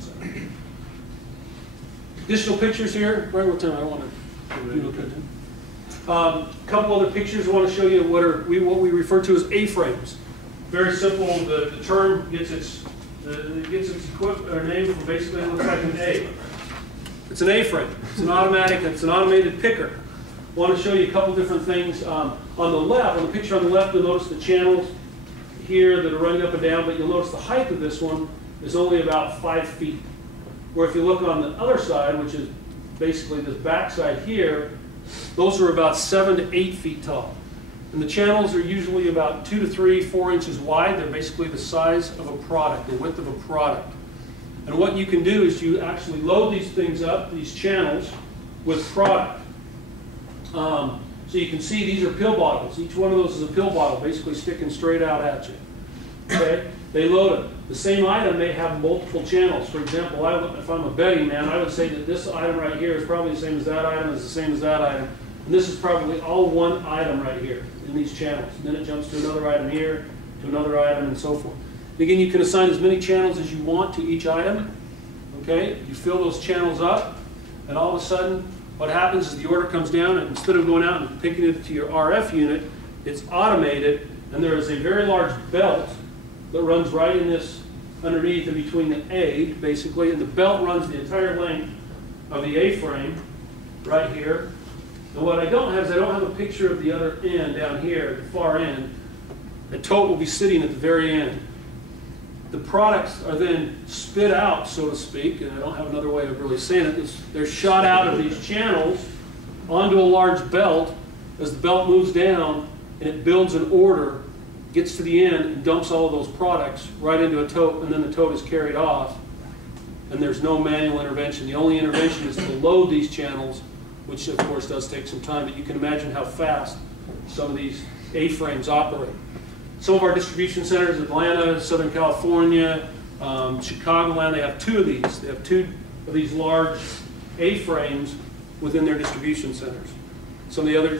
center. Additional pictures here. Right, what time I want to look at them. A couple other pictures I want to show you what we refer to as A-frames. Very simple. The term gets its name from basically it looks like an A. It's an A-frame. It's an automatic. It's an automated picker. I want to show you a couple different things. On the left, on the picture on the left, you'll notice the channels here that are running up and down, but you'll notice the height of this one is only about 5 feet. Where if you look on the other side, which is basically this back side here, those are about 7 to 8 feet tall. And the channels are usually about 2 to 3, 4 inches wide. They're basically the size of a product, the width of a product. And what you can do is you actually load these things up, these channels, with product. So you can see these are pill bottles. Each one of those is a pill bottle, basically sticking straight out at you. Okay? They load them. The same item may have multiple channels. For example, if I'm a betting man, I would say that this item right here is probably the same as that item, is the same as that item. And this is probably all one item right here in these channels. And then it jumps to another item here, to another item, and so forth. And again, you can assign as many channels as you want to each item. Okay? You fill those channels up, and all of a sudden, what happens is the order comes down, and instead of going out and picking it to your RF unit, it's automated, and there is a very large belt that runs right in this underneath and between the A, basically, and the belt runs the entire length of the A-frame right here. And what I don't have is I don't have a picture of the other end down here, the far end. The tote will be sitting at the very end. The products are then spit out, so to speak, and I don't have another way of really saying it. They're shot out of these channels onto a large belt. As the belt moves down and it builds an order, gets to the end and dumps all of those products right into a tote, and then the tote is carried off, and there's no manual intervention. The only intervention is to load these channels, which of course does take some time, but you can imagine how fast some of these A-frames operate. Some of our distribution centers, Atlanta, Southern California, Chicagoland, they have 2 of these. They have 2 of these large A-frames within their distribution centers. Some of the other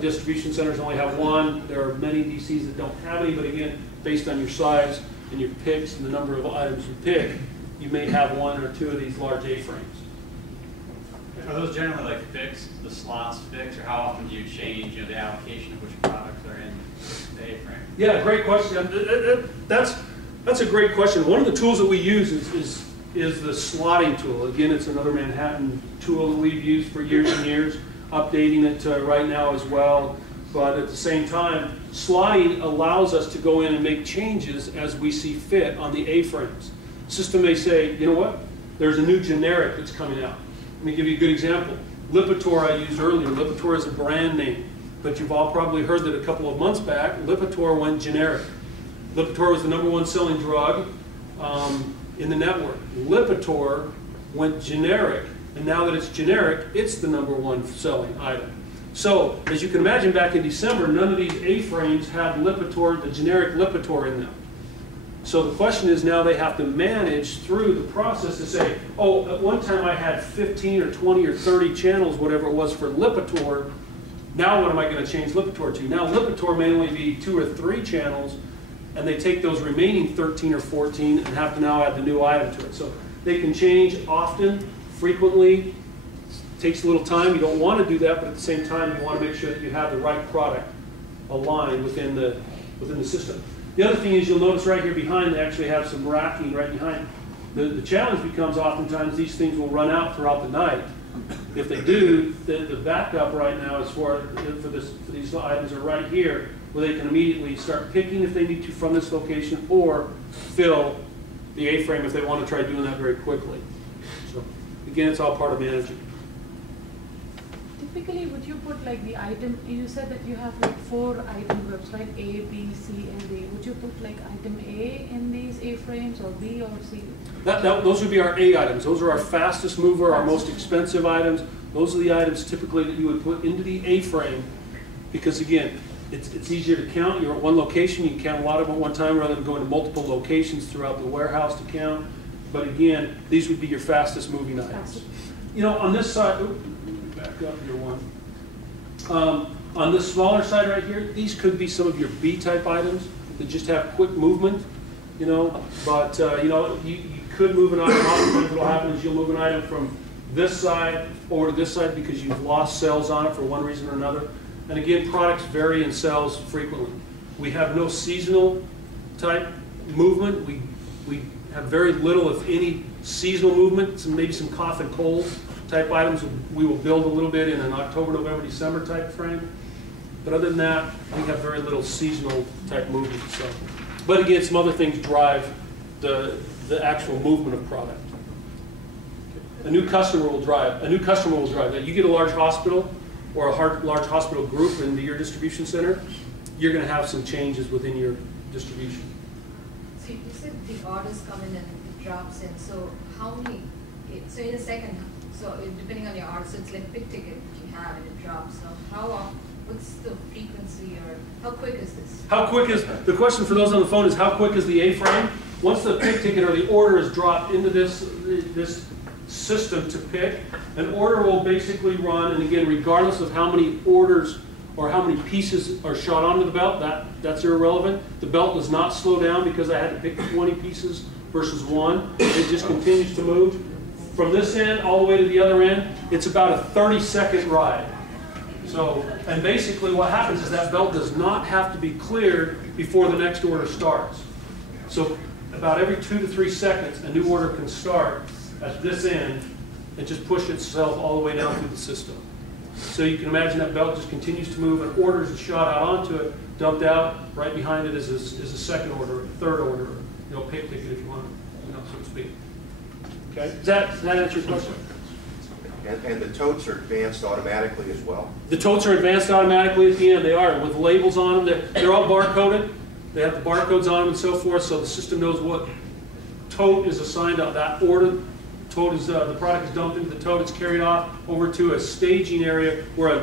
distribution centers only have 1. There are many DCs that don't have any, but again, based on your size and your picks and the number of items you pick, you may have 1 or 2 of these large A-frames. Are those generally like fixed, the slots fixed, or how often do you change the allocation of which products are in the A-frame? Yeah, great question. That's a great question. One of the tools that we use is the slotting tool. Again, it's another Manhattan tool that we've used for years and years, updating it right now as well. But at the same time, slotting allows us to go in and make changes as we see fit on the A-frames. The system may say, you know what, there's a new generic that's coming out. Let me give you a good example. Lipitor I used earlier. Lipitor is a brand name, but you've all probably heard that a couple of months back, Lipitor went generic. Lipitor was the #1 selling drug in the network. Lipitor went generic, and now that it's generic, it's the #1 selling item. So, as you can imagine, back in December, none of these A-frames had Lipitor, the generic Lipitor in them. So the question is now they have to manage through the process to say, oh, at one time I had 15 or 20 or 30 channels, whatever it was, for Lipitor. Now what am I going to change Lipitor to? Now Lipitor may only be 2 or 3 channels, and they take those remaining 13 or 14 and have to now add the new item to it. So they can change often, frequently. It takes a little time. You don't want to do that, but at the same time, you want to make sure that you have the right product aligned within the system. The other thing is you'll notice right here behind, they actually have some racking right behind. The challenge becomes oftentimes these things will run out throughout the night. If they do, the backup right now is for these items are right here, where they can immediately start picking if they need to from this location, or fill the A-frame if they want to try doing that very quickly. So again, it's all part of managing. Typically, would you put like the item, you said that you have like 4 item groups, right? A, B, C, and D. Would you put like item A in these A-frames, or B or C? Those would be our A items. Those are our fastest mover, our most expensive items. Those are the items typically that you would put into the A-frame, because again, it's easier to count. You're at one location, you can count a lot of them at one time rather than going to multiple locations throughout the warehouse to count. But again, these would be your fastest moving items. You know, on this side, back up here one. On this smaller side right here, these could be some of your B-type items that just have quick movement, you know. But you know, you could move an item. Oftentimes what will happen is you'll move an item from this side over to this side because you've lost cells on it for one reason or another. And again, products vary in cells frequently. We have no seasonal type movement. We have very little, if any, seasonal movement, maybe some cough and cold type items. We will build a little bit in an October, November, December type frame. But other than that, we have very little seasonal type movement. So, but again, some other things drive the actual movement of product. A new customer will drive that. You get a large hospital or a large hospital group into your distribution center, you're going to have some changes within your distribution. So you said the orders come in and it drops in. So how many? So in a second, so depending on your order, so it's like big ticket you have and it drops. So how often? What's the frequency, or how quick is this? How quick is, the question for those on the phone is how quick is the A-frame? Once the pick ticket or the order is dropped into this system to pick, an order will basically run, and again, regardless of how many orders or how many pieces are shot onto the belt, that's irrelevant. The belt does not slow down because I had to pick 20 pieces versus one. It just continues to move. From this end all the way to the other end, it's about a 30-second ride. So, and basically what happens is that belt does not have to be cleared before the next order starts. So about every 2 to 3 seconds, a new order can start at this end and just push itself all the way down through the system. So you can imagine that belt just continues to move, and orders are shot out onto it, dumped out. Right behind it is a second order, a third order, pick ticket if you want, so to speak. Okay, does that answer your question? And the totes are advanced automatically as well? The totes are advanced automatically at the end. They are, with labels on them. They're all barcoded. They have the barcodes on them and so forth, so the system knows what tote is assigned on that order. Tote is, the product is dumped into the tote. It's carried off over to a staging area where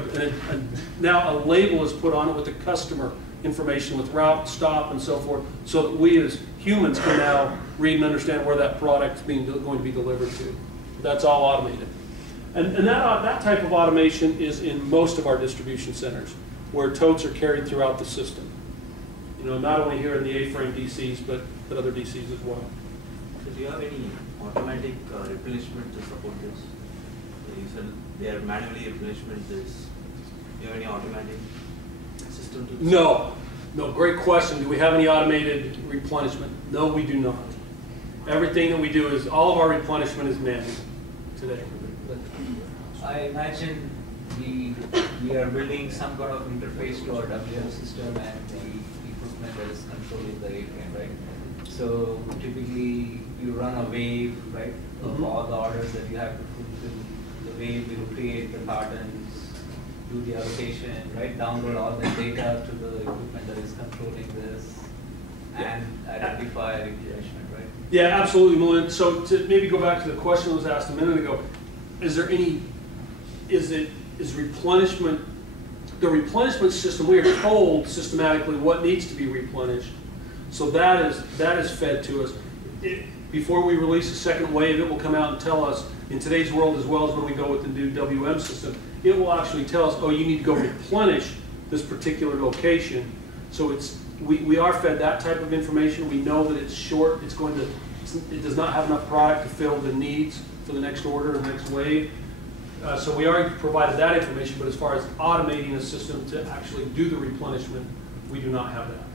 now a label is put on it with the customer information, with route, stop, and so forth, so that we as humans can now read and understand where that product is going to be delivered to. That's all automated. And that type of automation is in most of our distribution centers, where totes are carried throughout the system. Not only here in the A-frame DCs, but other DCs as well. So do you have any automatic replenishment to support this? You said they are manually replenishment this. Do you have any automatic system to this? No, great question. Do we have any automated replenishment? No, we do not. Everything that we do is, all of our replenishment is manual today. I imagine we are building some kind of interface to our WM system and the equipment that is controlling the A-frame, right? So typically you run a wave, right, of all the orders that you have to fulfill. The wave will create the patterns, do the allocation, right, download all the data to the equipment that is controlling this, and identify replenishment, right? Yeah, absolutely, Milind. So to maybe go back to the question that was asked a minute ago, is replenishment, the replenishment system, we are told systematically what needs to be replenished. So that is fed to us. Before we release a second wave, it will come out and tell us, in today's world as well as when we go with the new WM system, it will actually tell us, oh, you need to go replenish this particular location. So we are fed that type of information. We know that it's short, it does not have enough product to fill the needs for the next order, the next wave. So we are provided that information, but as far as automating a system to actually do the replenishment, we do not have that.